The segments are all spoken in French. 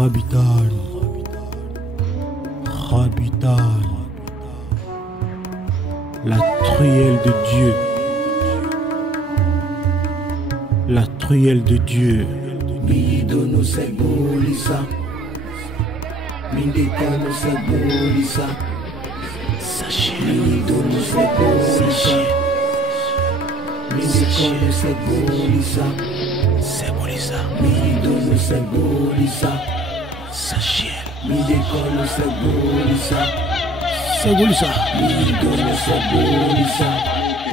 Rabitan, Rabitan, la truelle de Dieu, la truelle de Dieu. Midono Sebolisa, Mindekano Sebolisa, Midono Sebolisa, Mindekano Sebolisa, Midono Sebolisa, Mindekano Sebolisa, Midono Sebolisa.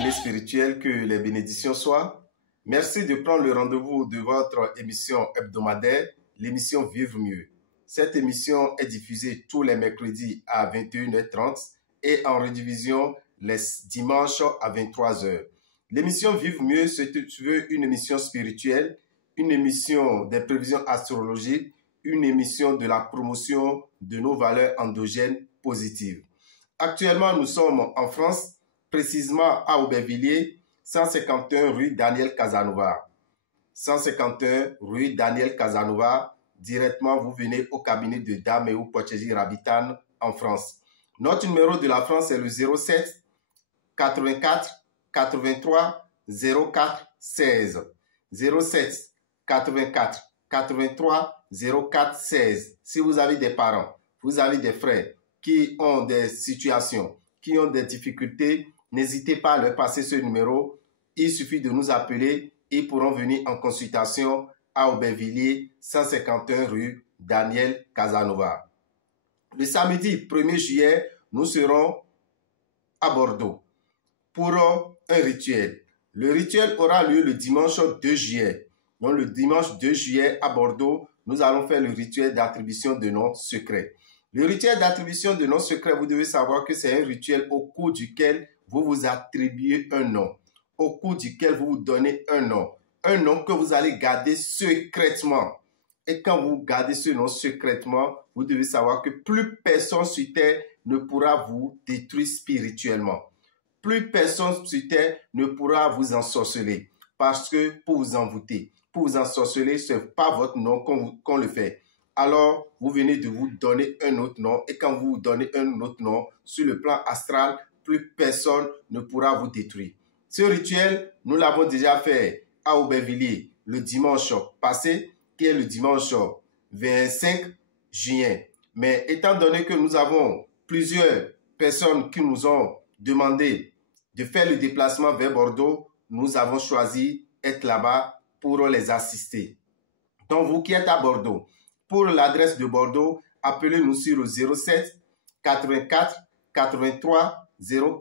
Les spirituels, que les bénédictions soient. Merci de prendre le rendez-vous de votre émission hebdomadaire, l'émission Vivre Mieux. Cette émission est diffusée tous les mercredis à 21h30 et en rediffusion les dimanches à 23h. L'émission Vivre Mieux se veut une émission spirituelle, une émission des prévisions astrologiques, une émission de la promotion de nos valeurs endogènes positives. Actuellement, nous sommes en France, précisément à Aubervilliers, 151 rue Daniel Casanova. 151 rue Daniel Casanova. Directement, vous venez au cabinet de Dameo Pocheji Rabitan en France. Notre numéro de la France est le 07 84 83 04 16. 07 84 83 04 16. Si vous avez des parents, vous avez des frères qui ont des situations, qui ont des difficultés, n'hésitez pas à leur passer ce numéro. Il suffit de nous appeler. Ils pourront venir en consultation à Aubervilliers, 151 rue Daniel Casanova. Le samedi 1er juillet, nous serons à Bordeaux pour un rituel. Le rituel aura lieu le dimanche 2 juillet. Donc le dimanche 2 juillet à Bordeaux, nous allons faire le rituel d'attribution de noms secrets. Le rituel d'attribution de noms secrets, vous devez savoir que c'est un rituel au cours duquel vous vous attribuez un nom, au cours duquel vous vous donnez un nom que vous allez garder secrètement. Et quand vous gardez ce nom secrètement, vous devez savoir que plus personne sur terre ne pourra vous détruire spirituellement. Plus personne sur terre ne pourra vous ensorceler, parce que pour vous envoûter, pour vous ensorceler, ce n'est pas votre nom qu'on le fait. Alors, vous venez de vous donner un autre nom, et quand vous vous donnez un autre nom, sur le plan astral, plus personne ne pourra vous détruire. Ce rituel, nous l'avons déjà fait à Aubervilliers le dimanche passé, qui est le dimanche 25 juillet. Mais étant donné que nous avons plusieurs personnes qui nous ont demandé de faire le déplacement vers Bordeaux, nous avons choisi d'être là-bas pour les assister. Donc, vous qui êtes à Bordeaux, pour l'adresse de Bordeaux, appelez-nous sur le 07 84 83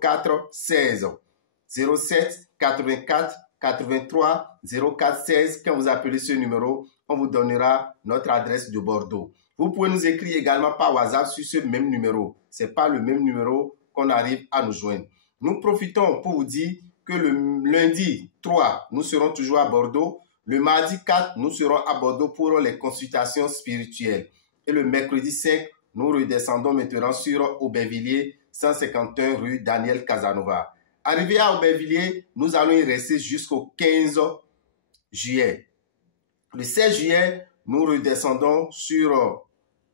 04 16. 07 84 83 04 16. Quand vous appelez ce numéro, on vous donnera notre adresse de Bordeaux. Vous pouvez nous écrire également par WhatsApp sur ce même numéro. Ce n'est pas le même numéro qu'on arrive à nous joindre. Nous profitons pour vous dire que le lundi 3, nous serons toujours à Bordeaux. Le mardi 4, nous serons à Bordeaux pour les consultations spirituelles. Et le mercredi 5, nous redescendons maintenant sur Aubervilliers, 151 rue Daniel Casanova. Arrivé à Aubervilliers, nous allons y rester jusqu'au 15 juillet. Le 16 juillet, nous redescendons sur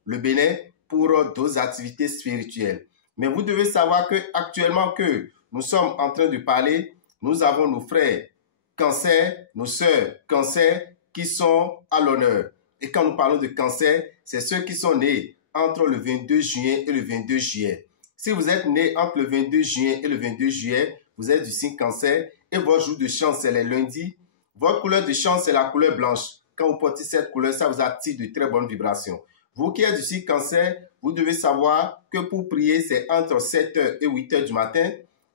le Bénin pour d'autres activités spirituelles. Mais vous devez savoir que actuellement que nous sommes en train de parler, nous avons nos frères Cancer, nos sœurs Cancer qui sont à l'honneur. Et quand nous parlons de Cancer, c'est ceux qui sont nés entre le 22 juin et le 22 juillet. Si vous êtes né entre le 22 juin et le 22 juillet, vous êtes du signe Cancer et votre jour de chance, c'est les lundis. Votre couleur de chance, c'est la couleur blanche. Quand vous portez cette couleur, ça vous attire de très bonnes vibrations. Vous qui êtes du signe Cancer, vous devez savoir que pour prier, c'est entre 7h et 8h du matin,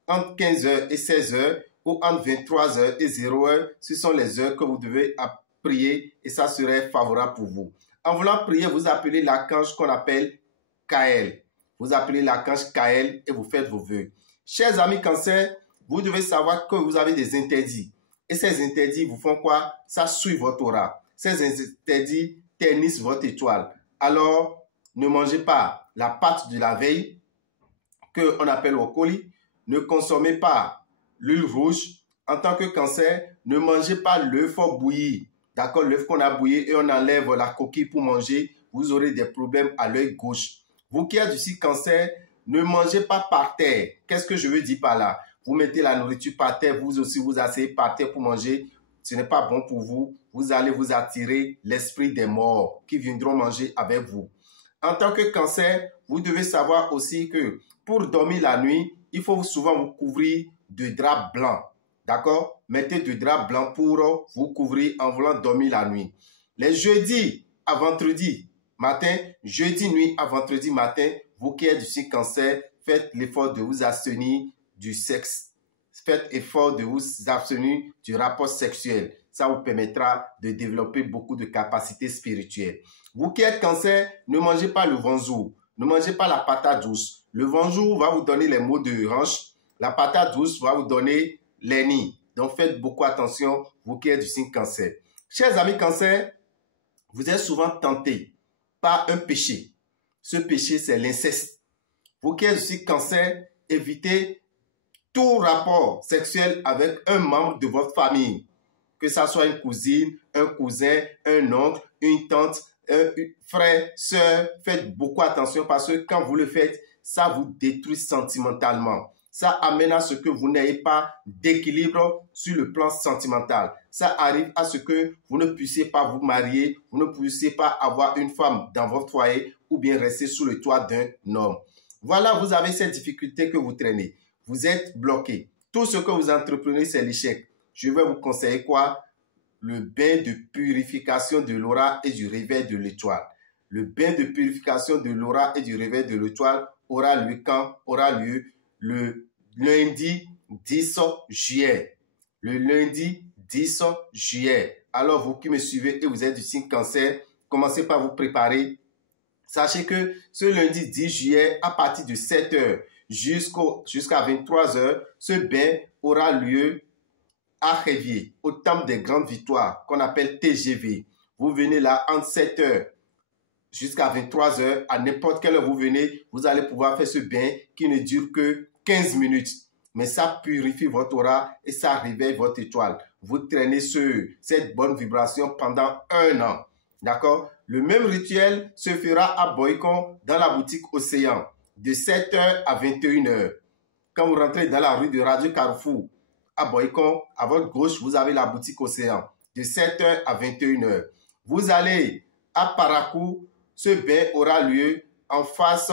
entre 15h et 16h ou entre 23h et 0h. Ce sont les heures que vous devez prier et ça serait favorable pour vous. En voulant prier, vous appelez l'archange qu'on appelle Kael. Vous appelez l'archange Kael et vous faites vos vœux. Chers amis Cancer, vous devez savoir que vous avez des interdits. Et ces interdits vous font quoi? Ça suit votre aura. Ces interdits ternissent votre étoile. Alors, ne mangez pas la pâte de la veille, qu'on appelle wokoli. Ne consommez pas l'huile rouge. En tant que Cancer, ne mangez pas l'œuf bouilli. D'accord, l'œuf qu'on a bouilli et on enlève la coquille pour manger. vous aurez des problèmes à l'œil gauche. Vous qui êtes du signe cancer, ne mangez pas par terre. Qu'est-ce que je veux dire par là? Vous mettez la nourriture par terre, vous aussi vous asseyez par terre pour manger. Ce n'est pas bon pour vous. Vous allez vous attirer l'esprit des morts qui viendront manger avec vous. En tant que cancer, vous devez savoir aussi que pour dormir la nuit, il faut souvent vous couvrir de draps blancs. D'accord? Mettez de draps blancs pour vous couvrir en voulant dormir la nuit. Les jeudis à vendredi matin, jeudi nuit à vendredi matin, vous qui êtes du signe cancer, faites l'effort de vous abstenir du sexe. Faites l'effort de vous abstenir du rapport sexuel. Ça vous permettra de développer beaucoup de capacités spirituelles. Vous qui êtes cancer, ne mangez pas le vanzou. Ne mangez pas la patate douce. Le vanzou va vous donner les maux de hanche. La patate douce va vous donner les nids. Donc faites beaucoup attention, vous qui êtes du signe cancer. Chers amis cancer, vous êtes souvent tentés par un péché. Ce péché, c'est l'inceste. Vous qui êtes du signe cancer, évitez tout rapport sexuel avec un membre de votre famille. Que ça soit une cousine, un cousin, un oncle, une tante, un frère, soeur. Faites beaucoup attention parce que quand vous le faites, ça vous détruit sentimentalement. Ça amène à ce que vous n'ayez pas d'équilibre sur le plan sentimental. Ça arrive à ce que vous ne puissiez pas vous marier, vous ne puissiez pas avoir une femme dans votre foyer ou bien rester sous le toit d'un homme. Voilà, vous avez cette difficulté que vous traînez. Vous êtes bloqué. Tout ce que vous entreprenez, c'est l'échec. Je vais vous conseiller quoi? Le bain de purification de l'aura et du réveil de l'étoile. Le bain de purification de l'aura et du réveil de l'étoile aura lieu quand? Aura lieu le lundi 10 juillet. Le lundi 10 juillet. Alors, vous qui me suivez et vous êtes du signe cancer, commencez par vous préparer. Sachez que ce lundi 10 juillet, à partir de 7 h jusqu'à 23 h, ce bain aura lieu à Révier, au Temple des Grandes Victoires, qu'on appelle TGV. Vous venez là entre 7 h jusqu'à 23 h, à n'importe quelle heure vous venez, vous allez pouvoir faire ce bain qui ne dure que 15 minutes. Mais ça purifie votre aura et ça réveille votre étoile. Vous traînez cette bonne vibration pendant 1 an. D'accord? Le même rituel se fera à Boycon dans la boutique Océan de 7 h à 21 h. Quand vous rentrez dans la rue de Radio Carrefour à Boycon, à votre gauche, vous avez la boutique Océan de 7 h à 21 h. Vous allez à Parakou, ce bain aura lieu en face,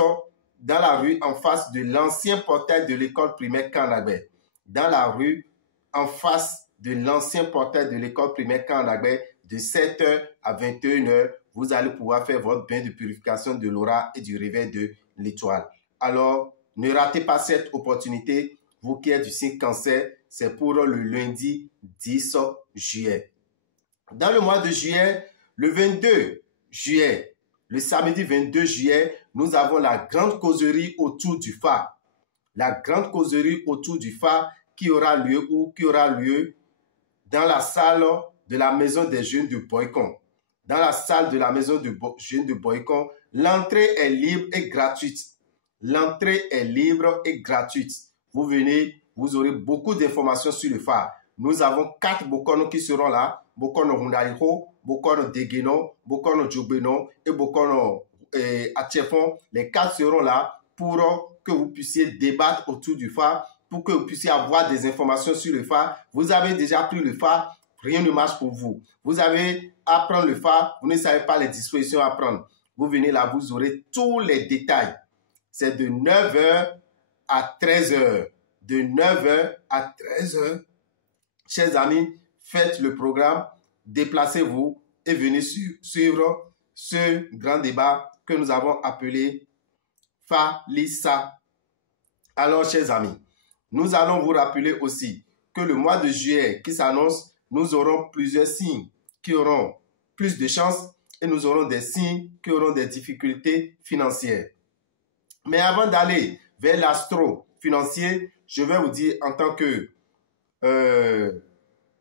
dans la rue en face de l'ancien portail de l'école primaire Kanagbe. Dans la rue en face de l'ancien portail de l'école primaire Kanagbe, de 7 h à 21 h, vous allez pouvoir faire votre bain de purification de l'aura et du réveil de l'étoile. Alors, ne ratez pas cette opportunité. Vous qui êtes du signe cancer, c'est pour le lundi 10 juillet. Dans le mois de juillet, le 22 juillet, le samedi 22 juillet, nous avons la grande causerie autour du phare. La grande causerie autour du phare qui aura lieu dans la salle de la maison des jeunes de Boycon. Dans la salle de la maison des jeunes de Boycon, l'entrée est libre et gratuite. L'entrée est libre et gratuite. Vous venez, vous aurez beaucoup d'informations sur le phare. Nous avons 4 Bokono qui seront là. Bokono Hundaïho, Bokono Degeno, Bokono Djobeno et Bokono Atchefon. Les 4 seront là pour que vous puissiez débattre autour du phare, pour que vous puissiez avoir des informations sur le phare. Vous avez déjà pris le phare, rien ne marche pour vous. Vous avez à prendre le phare, vous ne savez pas les dispositions à prendre. Vous venez là, vous aurez tous les détails. C'est de 9 h à 13 h. De 9 h à 13 h. Chers amis, faites le programme, déplacez-vous et venez suivre ce grand débat que nous avons appelé Falissa. Alors, chers amis, nous allons vous rappeler aussi que le mois de juillet qui s'annonce, nous aurons plusieurs signes qui auront plus de chances et nous aurons des signes qui auront des difficultés financières. Mais avant d'aller vers l'astro financier, je vais vous dire en tant que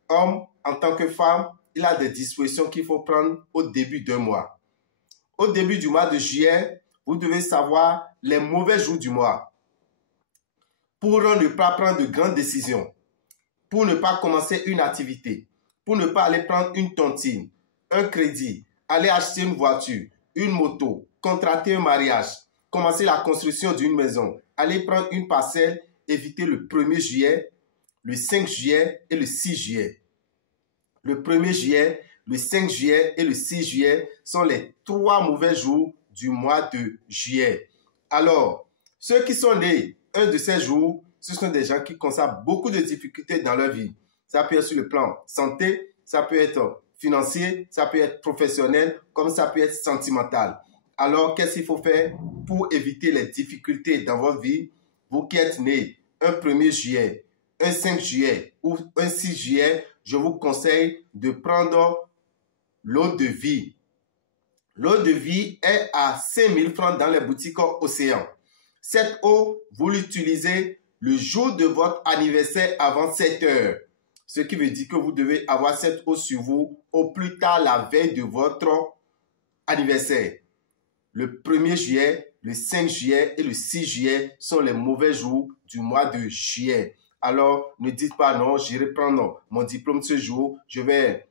homme, en tant que femme, il y a des dispositions qu'il faut prendre au début d'un mois. Au début du mois de juillet, vous devez savoir les mauvais jours du mois pour ne pas prendre de grandes décisions, pour ne pas commencer une activité, pour ne pas aller prendre une tontine, un crédit, aller acheter une voiture, une moto, contracter un mariage, commencer la construction d'une maison, aller prendre une parcelle, éviter le 1er juillet, le 5 juillet et le 6 juillet. Le 1er juillet, le 5 juillet et le 6 juillet sont les 3 mauvais jours du mois de juillet. Alors, ceux qui sont nés un de ces jours, ce sont des gens qui constatent beaucoup de difficultés dans leur vie. Ça peut être sur le plan santé, ça peut être financier, ça peut être professionnel, comme ça peut être sentimental. Alors, qu'est-ce qu'il faut faire pour éviter les difficultés dans votre vie? Vous qui êtes nés un 1er juillet, un 5 juillet ou un 6 juillet, je vous conseille de prendre l'eau de vie. L'eau de vie est à 5 000 francs dans les boutiques Océan. Cette eau, vous l'utilisez le jour de votre anniversaire avant 7 heures. Ce qui veut dire que vous devez avoir cette eau sur vous au plus tard la veille de votre anniversaire. Le 1er juillet, le 5 juillet et le 6 juillet sont les mauvais jours du mois de juillet. Alors, ne dites pas non, j'irai prendre mon diplôme ce jour, je vais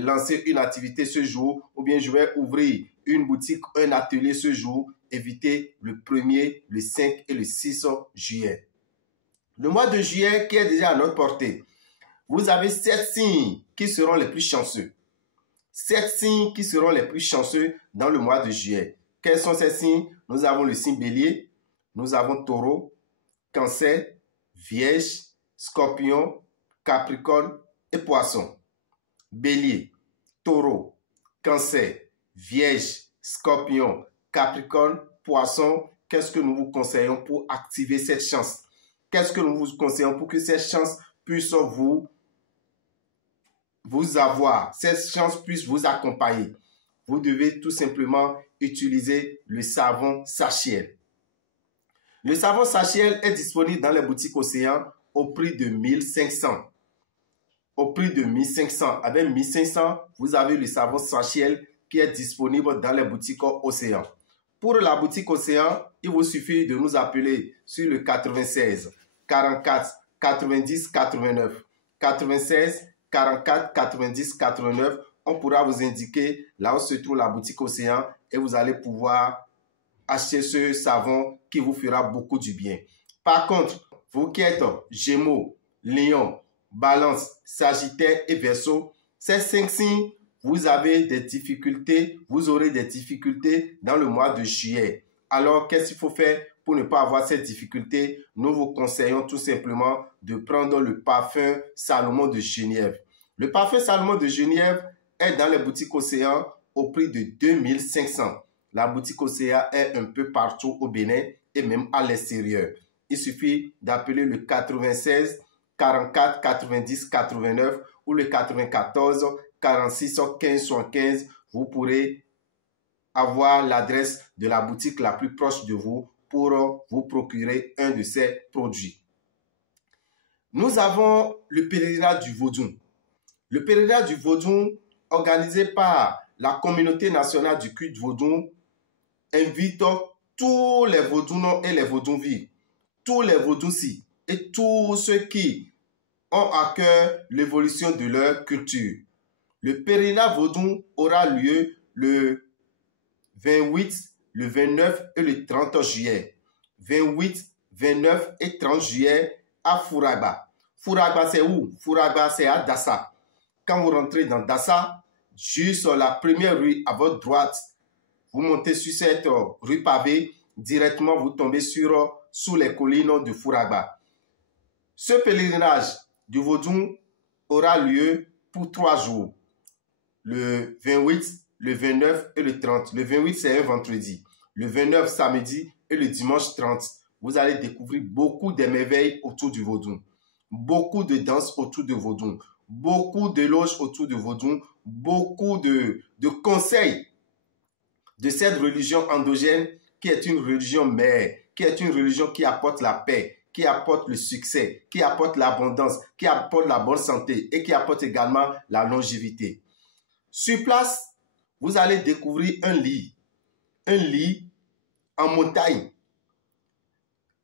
lancer une activité ce jour, ou bien je vais ouvrir une boutique, un atelier ce jour. Évitez le 1er, le 5 et le 6 juillet. Le mois de juillet qui est déjà à notre portée. Vous avez 7 signes qui seront les plus chanceux. 7 signes qui seront les plus chanceux dans le mois de juillet. Quels sont ces signes? Nous avons le signe bélier, nous avons taureau, cancer, vierge, scorpion, capricorne et poisson. Bélier, taureau, cancer, vierge, scorpion, capricorne, poisson. Qu'est-ce que nous vous conseillons pour activer cette chance? Qu'est-ce que nous vous conseillons pour que cette chance puisse vous avoir, cette chance puisse vous accompagner? Vous devez tout simplement utiliser le savon Sachiel. Le savon Sachiel est disponible dans les boutiques Océan au prix de 1500. Au prix de 1500. Avec 1500, vous avez le savon Sachiel qui est disponible dans les boutiques Océan. Pour la boutique Océan, il vous suffit de nous appeler sur le 96 44 90 89. 96 44 90 89. On pourra vous indiquer là où se trouve la boutique Océan et vous allez pouvoir acheter ce savon qui vous fera beaucoup du bien. Par contre, vous qui êtes Gémeaux, Lion, Balance, Sagittaire et Verseau, ces 5 signes, vous avez des difficultés, vous aurez des difficultés dans le mois de juillet. Alors, qu'est-ce qu'il faut faire pour ne pas avoir ces difficultés? Nous vous conseillons tout simplement de prendre le parfum Salomon de Genièvre. Le parfum Salomon de Genièvre est dans les boutiques Océan au prix de 2500. La boutique Océan est un peu partout au Bénin et même à l'extérieur. Il suffit d'appeler le 96 44 90 89 ou le 94 46 15 75. Vous pourrez avoir l'adresse de la boutique la plus proche de vous pour vous procurer un de ces produits. Nous avons le pèlerinage du Vaudou. Le pèlerinage du Vaudou, organisé par la communauté nationale du culte Vaudou, invite tous les Vaudounos et les Vaudouvilles, tous les Vaudoucis et tous ceux qui ont à cœur l'évolution de leur culture. Le pèlerinage Vaudou aura lieu le 28, le 29 et le 30 juillet. 28, 29 et 30 juillet à Fouragba. Fouragba, c'est où? Fouragba, c'est à Dassa. Quand vous rentrez dans Dassa, juste sur la première rue à votre droite, vous montez sur cette rue pavée, directement vous tombez sous les collines de Fouragba. Ce pèlerinage du Vaudou aura lieu pour 3 jours. Le 28, le 29 et le 30. Le 28, c'est un vendredi. Le 29, samedi et le dimanche 30. Vous allez découvrir beaucoup de merveilles autour du Vaudou. Beaucoup de danses autour du Vaudou. Beaucoup de loges autour du Vaudou. Beaucoup de conseils de cette religion endogène qui est une religion mère, qui est une religion qui apporte la paix, qui apporte le succès, qui apporte l'abondance, qui apporte la bonne santé et qui apporte également la longévité. Sur place, vous allez découvrir un lit en montagne.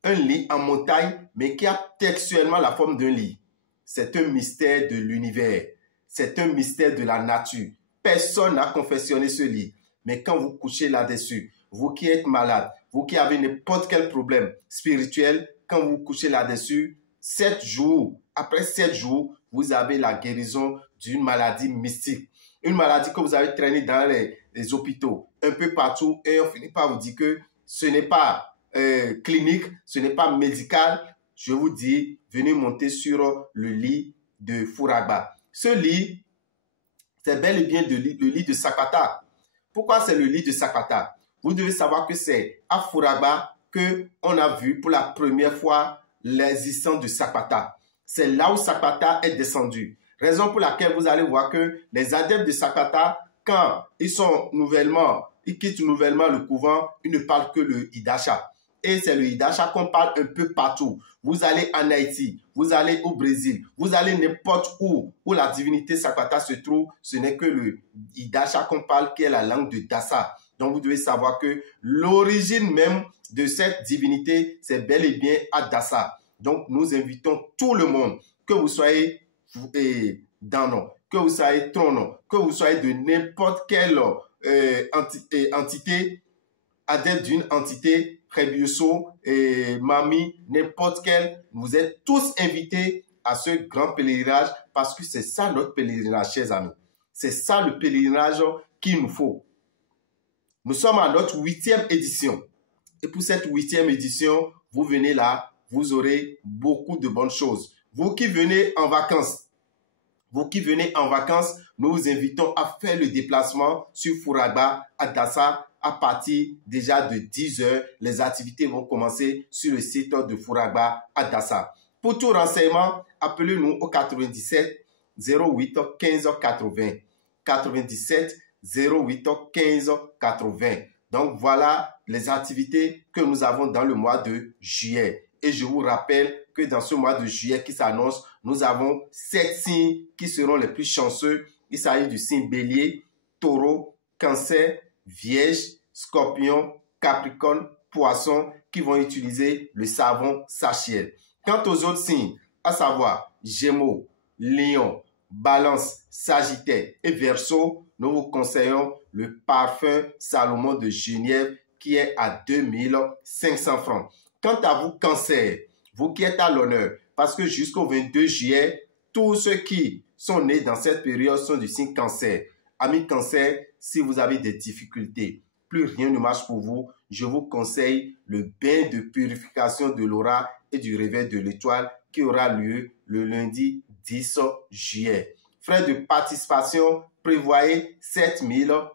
Un lit en montagne, mais qui a textuellement la forme d'un lit. C'est un mystère de l'univers. C'est un mystère de la nature. Personne n'a confectionné ce lit. Mais quand vous couchez là-dessus, vous qui êtes malade, vous qui avez n'importe quel problème spirituel, quand vous couchez là-dessus, 7 jours, après 7 jours, vous avez la guérison d'une maladie mystique. Une maladie que vous avez traînée dans les hôpitaux, un peu partout, et on finit par vous dire que ce n'est pas clinique, ce n'est pas médical. Je vous dis, venez monter sur le lit de Fouragba. Ce lit, c'est bel et bien le lit de Sakpata. Pourquoi c'est le lit de Sakpata? Vous devez savoir que c'est à Fouragba qu'on a vu pour la première fois l'existence de Sakpata. C'est là où Sakpata est descendu. Raison pour laquelle vous allez voir que les adeptes de Sakpata, quand ils quittent nouvellement le couvent, ils ne parlent que le Hidacha. Et c'est le Hidacha qu'on parle un peu partout. Vous allez en Haïti, vous allez au Brésil, vous allez n'importe où la divinité Sakpata se trouve, ce n'est que le Hidacha qu'on parle, qui est la langue de Dassa. Donc vous devez savoir que l'origine même de cette divinité, c'est bel et bien à Dassa. Donc nous invitons tout le monde, que vous soyez Danon, que vous soyez Tronon, que vous soyez de n'importe quelle entité, adepte d'une entité, Rebioso, Mami, n'importe quelle, vous êtes tous invités à ce grand pèlerinage parce que c'est ça notre pèlerinage, chers amis. C'est ça le pèlerinage qu'il nous faut. Nous sommes à notre 8e édition. Et pour cette 8e édition, vous venez là, vous aurez beaucoup de bonnes choses. Vous qui venez en vacances, nous vous invitons à faire le déplacement sur Fouragba, à Dassa, à partir déjà de 10 h. Les activités vont commencer sur le site de Fouragba, à Dassa. Pour tout renseignement, appelez-nous au 97 08 15 80. 97 08 15 80. Donc voilà les activités que nous avons dans le mois de juillet. Et je vous rappelle que dans ce mois de juillet qui s'annonce, nous avons 7 signes qui seront les plus chanceux. Il s'agit du signe bélier, taureau, cancer, vierge, scorpion, capricorne, poisson qui vont utiliser le savon Sachiel. Quant aux autres signes, à savoir gémeaux, lion, balance, sagittaire et verseau, nous vous conseillons le parfum Salomon de Genièvre qui est à 2500 francs. Quant à vous, cancer, vous qui êtes à l'honneur, parce que jusqu'au 22 juillet, tous ceux qui sont nés dans cette période sont du signe cancer. Amis cancer, si vous avez des difficultés, plus rien ne marche pour vous, je vous conseille le bain de purification de l'aura et du réveil de l'étoile qui aura lieu le lundi 10 juillet. Frais de participation, prévoyez 7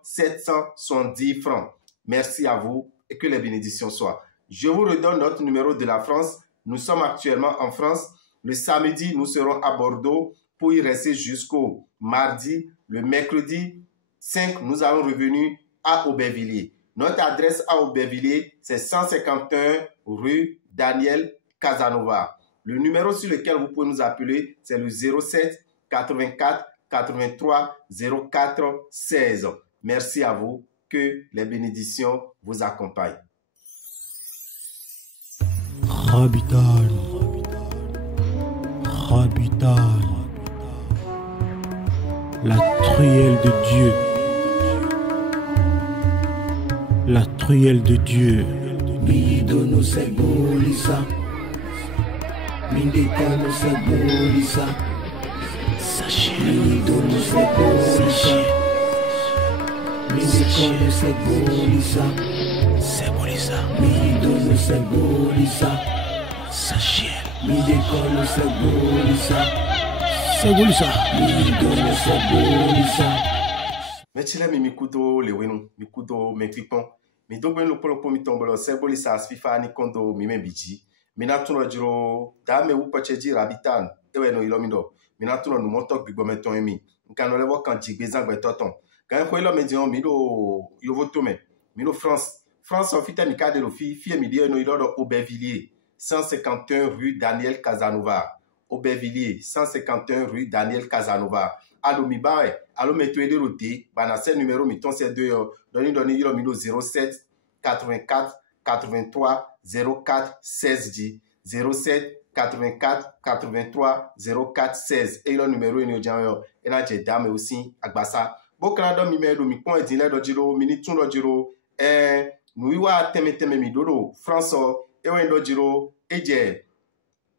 770 francs. Merci à vous et que les bénédictions soient. Je vous redonne notre numéro de la France. Nous sommes actuellement en France. Le samedi, nous serons à Bordeaux pour y rester jusqu'au mardi. Le mercredi 5, nous allons revenir à Aubervilliers. Notre adresse à Aubervilliers, c'est 151 rue Daniel Casanova. Le numéro sur lequel vous pouvez nous appeler, c'est le 07 84 83 04 16. Merci à vous. Que les bénédictions vous accompagnent. Rabitan, Rabitan, la truelle de Dieu, la truelle de Dieu. Midono Sebolisa, Mindekano Sebolisa, Midono Sebolisa, Mindekano Sebolisa, Midono Sebolisa, Mindekano Sebolisa, Midono Sebolisa. Mechile mi mikudo lewenu, mikudo mekpikpon. Mi dogben lopolopo mi tombolo Sebolisa asfifa ni kondo mi membiji. Mi natuno jiro dame upacheji rabitan. Ewe no ilomido. Mi natuno nu motok bigometon emi. Nkano levo kanji bezang betoton. Quand je me dis, je France, en fait, mi cadre de fille, mi dit, Aubervilliers, 151 rue Daniel Casanova. Aubervilliers, 151 rue Daniel Casanova. Allo mi bae, allo me tuede roté, banase numéro mi ton c'est 2 doni 07 84 83 04 16 dit 07 84 83 04 16 et le numéro eno janyo ena je dame aussi agbasa. bo Canada mi me do mi pon edin le do jiro mi ni tun do jiro nu iwa teme mi do France e wen do jiro eje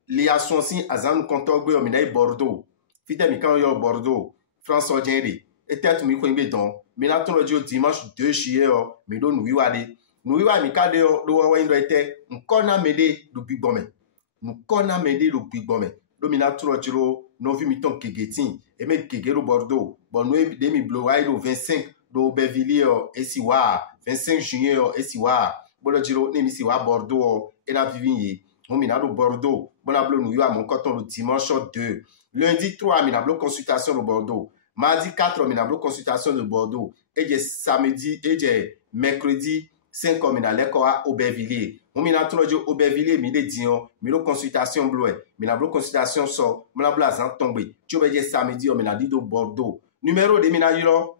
liason si azan konto gbe o mi na Bordeaux fite mi kan yo Bordeaux France o jenre et tête mi ko ngbe don mi na tun do jiro dimanche 2 juillet o mi do nu iwa de nu iwa mi ka de do wa wen do ete nko na mede do bigbome nko na mede do bigbome do mi na tun do jiro no vi mi ton kegetin e me kegero Bordeaux bon no de mi blo wa do 25 do Aubervilliers esi wa 25 juillet esi wa bolo jiro ne mi si wa Bordeaux e na vivinye on mi na do Bordeaux bon na blo nu yo a mon coton le dimanche 2 lundi 3 mi na blo consultation de Bordeaux mardi 4 mi na blo consultation de Bordeaux et je samedi et je mercredi 5 mi na leko a Aubervilliers on mi na tro jo Aubervilliers mi de dion mi lo consultation blo mi na blo consultation so mi na blo azan tombe jo be je samedi o mi na di do Bordeaux numéro de mi na yiro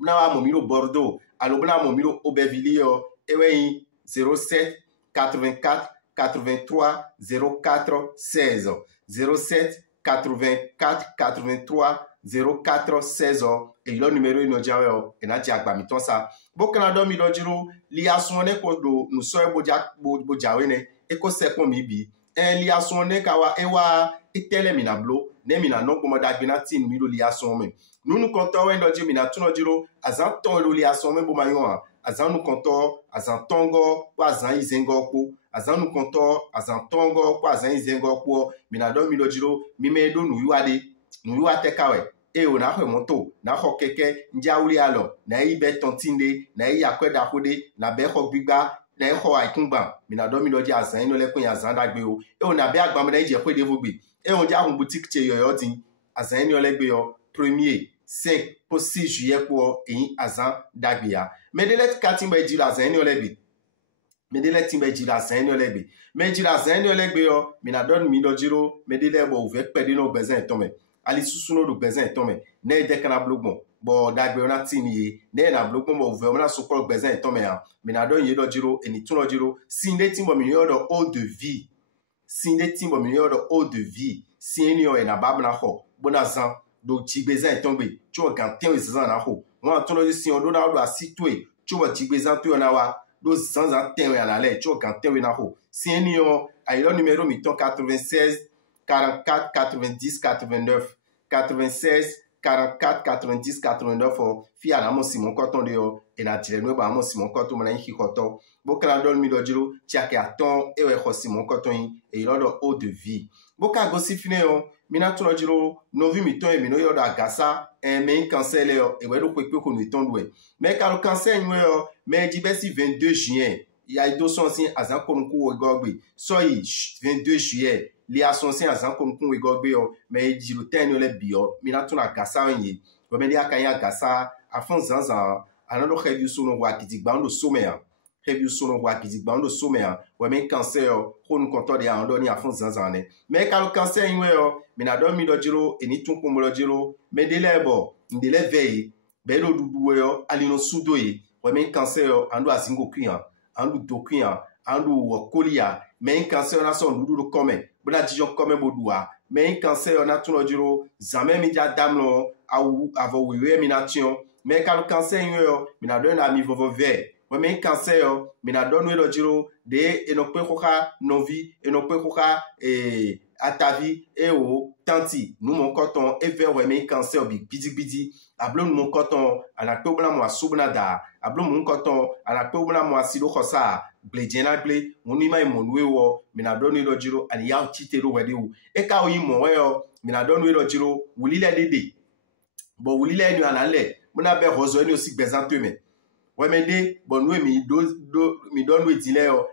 na wa mo mi lo Bordeaux alo bla mo mi lo Aubervilliers e we 07 84 83 04 16 07 84 83 04 16 et le numéro ino jawe e na jagba mi ton sa bo Canada mi do jiro liason ne ko do nu so e bo jawe ne e ko se kon mi bi liason ne ka wa e wa itele mi na blo ne mi na no ko mo da gbe na tin mi lo liason me nu konto we do jiro mi na tun jiro azan ton lo liason me bo mayon azan nu konto azan tongo po azan izengo po azan nu konto azan tongo po azan izengo po mi na do mi do jiro mi me do nu yuade nu yuate kawe e o na ho moto na ho keke njauli alo na ibe tontinde na yakweda hode na be ho gbigba na ho aikunba mi na do mi do ji azan ino le kun azan dagbe o e o na be agba mo na ije pede vogbe e o ja hun boutique che yo din azan ino le gbe yo premier 5 pour 6 juillet pour azan dagbe ya me de let katimba ji azan ino le gbe me de let timba ji azan ino le gbe me ji azan ino le gbe yo mi na do mi do jiro me de le bo ouvert pede no gbezan eton me ali susuno do gbezan eton me ne de kana blogbon bo dagbe ona tini ne na blogbon bo ouvert na sokol gbezan eton me ya mi na do yin do jiro eni tun do jiro sinde timbo mi yo do eau de vie sinde timbo mi yo do eau de vie si eni o e na babna ho bona zan do jigbezan eton gbe cho kan ten zan na ho won tun do si on do na do asitwe cho jigbezan to na wa do zan ten we na le cho kan ten we na ho si eni o a ilo numéro mi ton 96 44 90 89 96 44 90 89 fi ana mo Simon Koton de yo e na tire no ba mo Simon Koton mo na hi koto bo kala do mi do jiro ti ake aton e we ko Simon Koton e ilo do eau de vie bo ka go si fine yo mi na tun jiro no vi mi ton e mi no yo do agasa me cancer le yo e we do pepe ko ni ton do e me ka lo cancer nwe yo me di besi 22 juin ya do son sin azan ko nku we gogbe so yi 22 juillet li asonsin azan ko nku we gogbe yo me di lo ten le bi yo mi na tun agasa yin ko me di aka ya agasa afon zanzan anado review so no wa kidigba ndo so me ya review so no wa kidigba ndo so me ya we me cancer yo ko nu konto de ando ni afon zanzan ne me ka lo cancer yin we yo mi na do mi do jiro eni tun ko mo lo jiro me de lebo ndele vei be lo dudu we yo alino sudo yi we me cancer yo ando azingo kwian andu dokuya andu wakolia mais cancer na so ndudu come bula dijon come bodua mais cancer na tuno jiro jamais mi ja damlo awu avo wiwe mi na tion mais quand cancer yo mi na don ami vovo ver mais cancer yo mi na don we do jiro de enokpe khoka novi enokpe khoka atavi e o tanti nous mon coton e ver we mais cancer bi bidi ablo mon coton ana pe bula mo asubna da ablo mon coton ana pe bula mo asido khosa blejena ble moni mai monwe wo mi na don we do jiro ani ya chitero we de u e ka oyi mo we yo mi na don we do jiro wulile dede bo wulile ni ana le mo na be rozo ni osi gbezanto me we me de bon we mi don we dile yo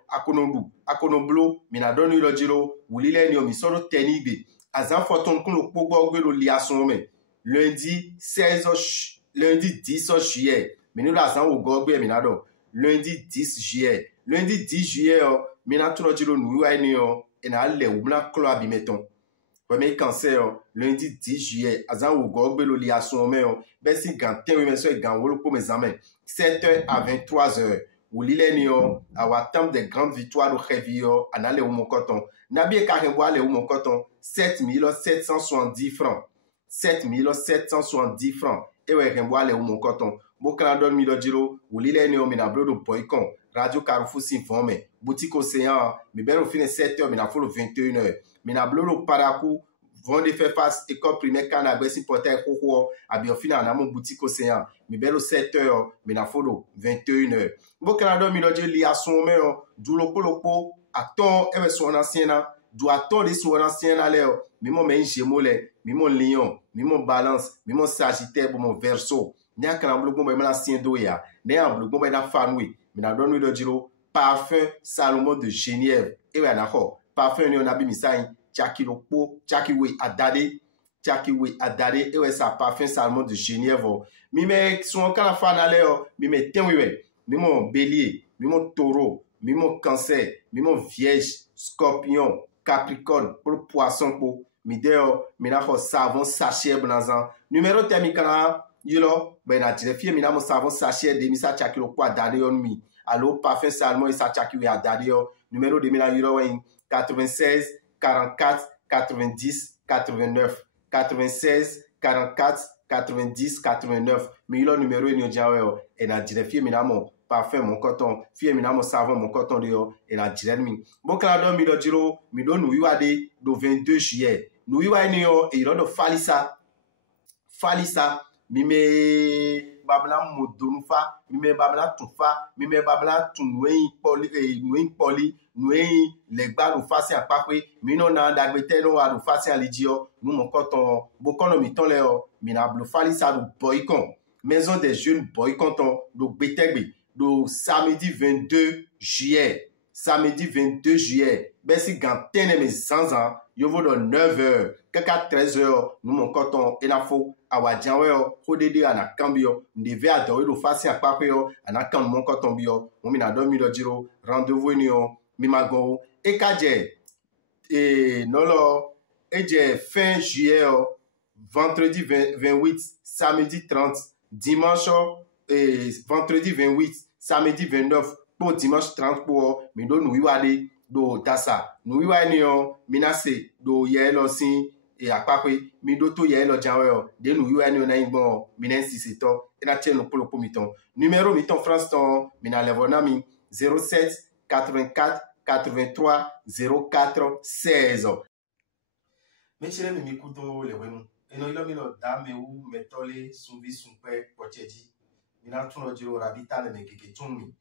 akonoblo mi na don we do jiro wulile ni o mi soro tenigbe azan foton kun lo pogbo gbe lo liason me lundi 10 juillet mi ni lo azan wo gogbe mi na do lundi 10 juillet lundi 10 juillet o mi na tro jiro nu wa ni o e na le wo na klo abi meton we me cancer o lundi 10 juillet azan wo gogbe lo liason me o be si ganten we me so gan wo lo po mes amen 7h à 23h ou l'ileni yo awa temps de grande victoire au Révio anale ou mon coton nabi kareboa le ou mon coton 7770 francs 7770 francs e we ken boale o mon koton bo kala don mi do jiro wulile ni o mi na blodo boycon radio Carrefour sin fome boutique Océan mi bero fine 7h mi na folo 21h mi na blodo paraku vont faire face école primaire Canada si porter koko abi ofina na mon boutique Océan mi bero 7h mi na folo 21h bo kala don mi do jiro li asome du lopo aton e we so ancienne du aton de so ancienne leo mi mon men Gémeaux mi mon Lion mi mon Balance mi mon Sagittaire mon Verseau ni akana blogo mo na siendo ya ni a blogo mo na fanui mi na don do jiro parfum Salomon de Genièvre e we na ho parfum ni ona bi mi sai chakiwe adade e we sa parfum Salomon de Genièvre mi me son kala fana leo mi me tenwe mi mon Bélier mi mon Taureau mi mon Cancer mi mon Vierge Scorpion Capricorne pour poisson po mi deo mi na ho savon sachet blanzan numéro terminal yilo ben na dire fie mi na mo savon sachet de mi sa chakilo po adade on mi allo parfum Salomon e sa chakiwe adade yo numéro de mi na yilo 96 44 90 89 96 44 90 89 mi yilo numéro e ni ojawe e na dire fie mi na mo parfum mon coton fie mi na mo savon mon coton de yo e na dire mi bo kala do mi do jiro mi do nu yiwade do 22 juillet nu yiwa ni yo e yilo do falisa mi me babla modonufa mi me babla tufa mi me babla tunwei poli nuei legba do fasi apakwe mi no na dagbete no wa do fasi alijio nu mon coton bo kono mi ton le o mi na blo falisa do boycon maison des jeunes boyconton do betegbe do samedi 22 juillet besi gantene me sanzan yo vo do 9h kaka 13h nu mon coton e na fo awadjanwe yo hodede ana kambio ndeve ado do fasi apakwe yo ana kan mon coton bio mo mi na do mi do jiro rendez-vous ni yo mi mago e kaje e nolo eje fin juillet vendredi 28 samedi 30 dimanche vendredi 28 samedi 29 pour dimanche 30 pour mi do nu yiwade do dasa nu yiwa ni yo minase do yelo sin e apakwe mi do to yelo janwe de nu yiwa ni na igbon minensi seto e na chenu polopo miton numéro miton France ton mi na levona mi 07 84 83 04 16 Mechire mi mikuto lewenu eno ilo mi lo dame u metole suvi sumpe pocheji mina tuno jiro rabita le mekeke tunmi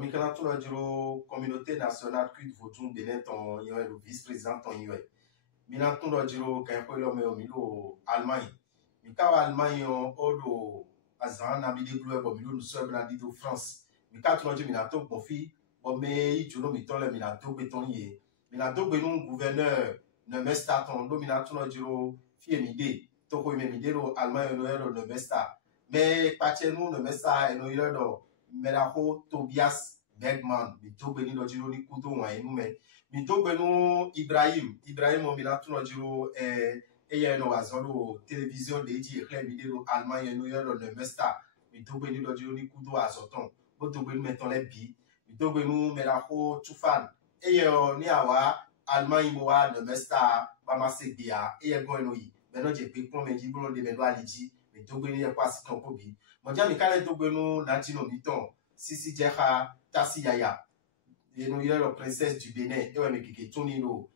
mi kana tuno jiro communauté nationale culte Vautoun Bénin ton yo le vice-président ton yo mina tuno jiro kan ko lo me o mi lo Allemagne mi ka Allemagne odo azan na bi de gloire bo mi lo so bra di do France mi ka tuno jiro mina to confi bo me ijuno mi ton le mina to beton ye mina to gbe nu gouverneur ne mesta ton do mina tuno jiro fie mi de to ko me mi de lo Allemagne no ero ne mesta mais pachenu ne mesta eno yo do Melako Tobias Bergman mi to beni do jiro ni kudo wa enu me mi to benu Ibrahim o mi na tuno jiro ye no azolo télévision de ji ekle mi de lo Allemagne no yo le mesta mi to beni do jiro ni kudo azoton bo to benu meton le bi mi to benu Melako Tufan ye ni awa Allemagne bo wa le mesta ba masebia ye go eno yi beno je pe pon me ji bro de me do aliji mi to benu ye kwasi ton ko bi Mondial mi kale to gbenu natino miton sisi jeha tasi yaya e no yelo princesse du Bénin e we me keke tuni no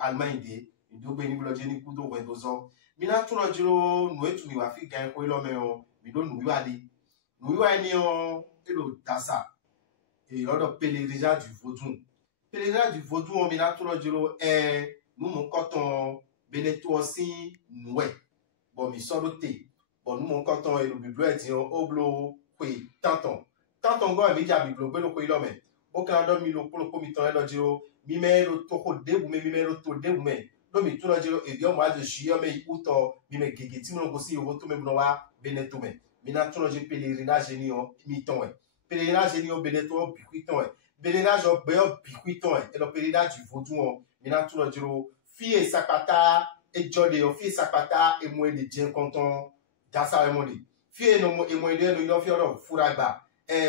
Allemagne de do gbeni blo je ni kudo we dozo mi na tuno jiro no etu mi wa fi gan ko lo me o mi do nu yiwa ni o e lo dasa e odo pèlerinage du Vautoun mi na tuno jiro nu mon coton beneto si noué bon mi solo te bon nous mon coton et le biblio dit oblo kwe tanton go mi ja biblo beno ko ilome o kan do mi lo polo ko mi ton e lo jiro mi me lo to ko debu me mi me lo to debu me do mi to lo jiro e bio mois de juillet me uto mi me gege ti mo go si yo to me bno wa beneto me mi na to lo je pèlerinage ni o mi ton e pèlerinage ni o beneto bi kwiton e pèlerinage o be o bi kwiton e lo pèlerinage du Vautoun mi na to lo jiro fie sapata e jode o fie sapata e mo de jen konton dasa emoni fie no mo emoide no yo fie ro furagba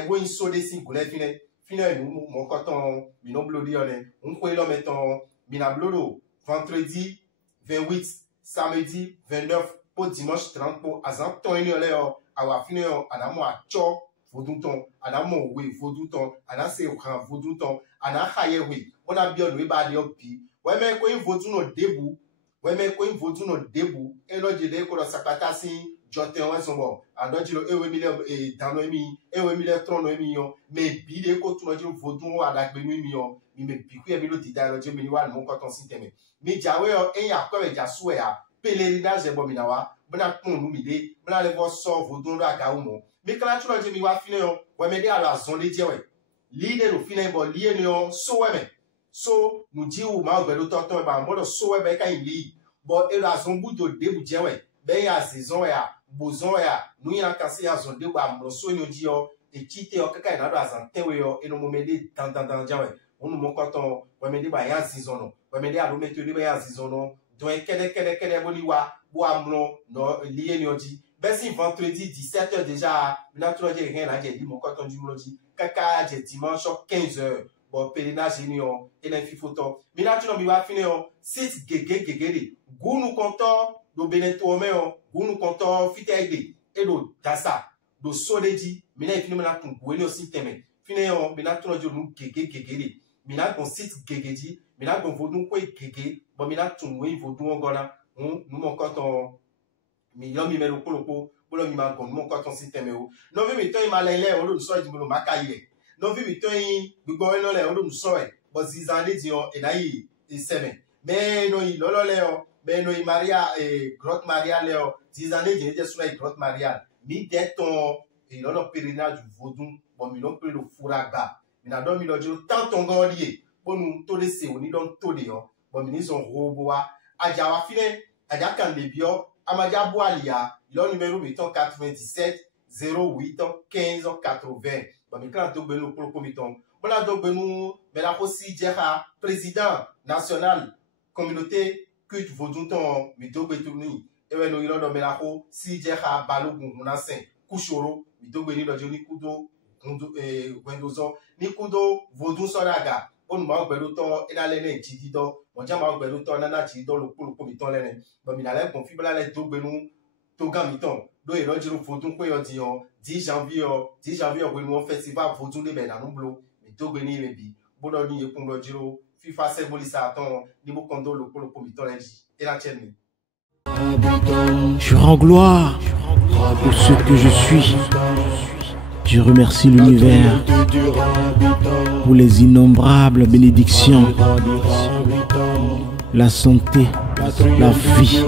wo inso de sin gule fine no mo coton mi no blodi one nko ilo meton mi na blodo vendredi 28 samedi 29 pour dimanche 30 pour azan ton ini ole yo awa fine yo anamo acho vodunton anamo we vodunton anase ran vodunton anahaye we ona bi onu ba de obi we me ko vodun no debu we me ko vodun no debu eno jide ko lo sakata sin jotin won so bo andoji lo ewe mi le dano mi ewe mi le tron no mi yo me bi de ko tun lo jiro vodun wa da gbe mi yo mi me bi ku e mi lo di da lo je mi wa mo ko ton sin teme mi jawe yo eyan ko e ja su e ya pèlerinage bo mi na wa bna pon nu mi de bna le vo so vodun do aga umo mi kala tun lo je mi wa fine yo we me de ala zon le je we li de lo fine bo li eni yo so we me so nu ji u ma gbe do to ba mo do so we be kan li bo e la zon bu do de bu je we be ya saison ya bozon ya nu ya kasi ya zon de ba mo so ni oji yo e kite yo kaka na do azan tewe yo e no mo me de dan ja we onu mo ko ton we me de ba ya saison no we me de a do me to de ba ya saison no donc kede boni wa bo amlo no lié ni oji besi vendredi 17h déjà na to je rien la je di mo ko ton jumlo ji kaka je dimanche 15h bon pèlerinage ni on et na fi photo mi na tuno mi wa fini on site gege gunu konto do beneto me on gunu konto fitaide e do dasa do soleji mi na fini na kun gweni aussi teme fini on mi na tuno je nu gege mi na kon site gege mi na kon vodun ko gege bon mi na tun we vodun ngona nu mo konto mi yo mi me lo poloko bolo mi ma kon mo konto système o no vi mi to ma lele o lo so di mo ma kaye no vi mi to yin gbogbo eno le o lo so e but zizande di on e na yi e seven me no yi lo le o me no yi Maria Grotte Maria le o zizande di je so e Grotte Maria mi de ton e lo pèlerinage vodun bon mi no pe lo furagba mi na do mi lo jo tant on go lié bonu to le se oni don to de yo bon mi ni son robo wa aja wa fine aja kan le bio amaja boalia lo numéro 97 08 15 80 bon mi kan to benu pour comiton bon la do benu mais la aussi jera président national communauté culte vodunton mi do betuni e we no ilo do me la ko si jera balogun munasen kushoro mi do benu do joni kudo wendozo ni kudo vodun soraga on ma gbelu to ina le ne jidi do mo ja ma gbelu to na na jidi do lo ko mi ton le ne bo mi na le kon fi bla le to gbenu to gan mi ton do e lojiro vodun pe yo di on 10 janvier we no festival vodun le be na nu blo mi to gbe ni me bi bo do ni ekun lojiro fifa symbolisa ton ni mo kondo lo ko mi ton le ji e la chaîne mi Je rends gloire pour ce que je suis. Je remercie l'univers pour les innombrables bénédictions, la santé, la vie,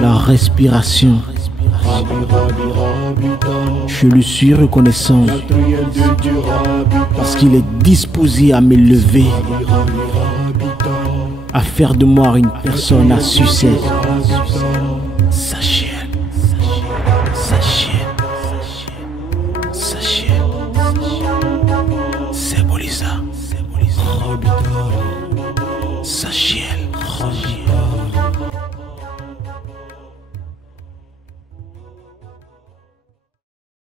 la respiration. Je lui suis reconnaissant parce qu'il est disposé à m'élever, à faire de moi une personne à succès. C'est Bolisa. Sa chienne.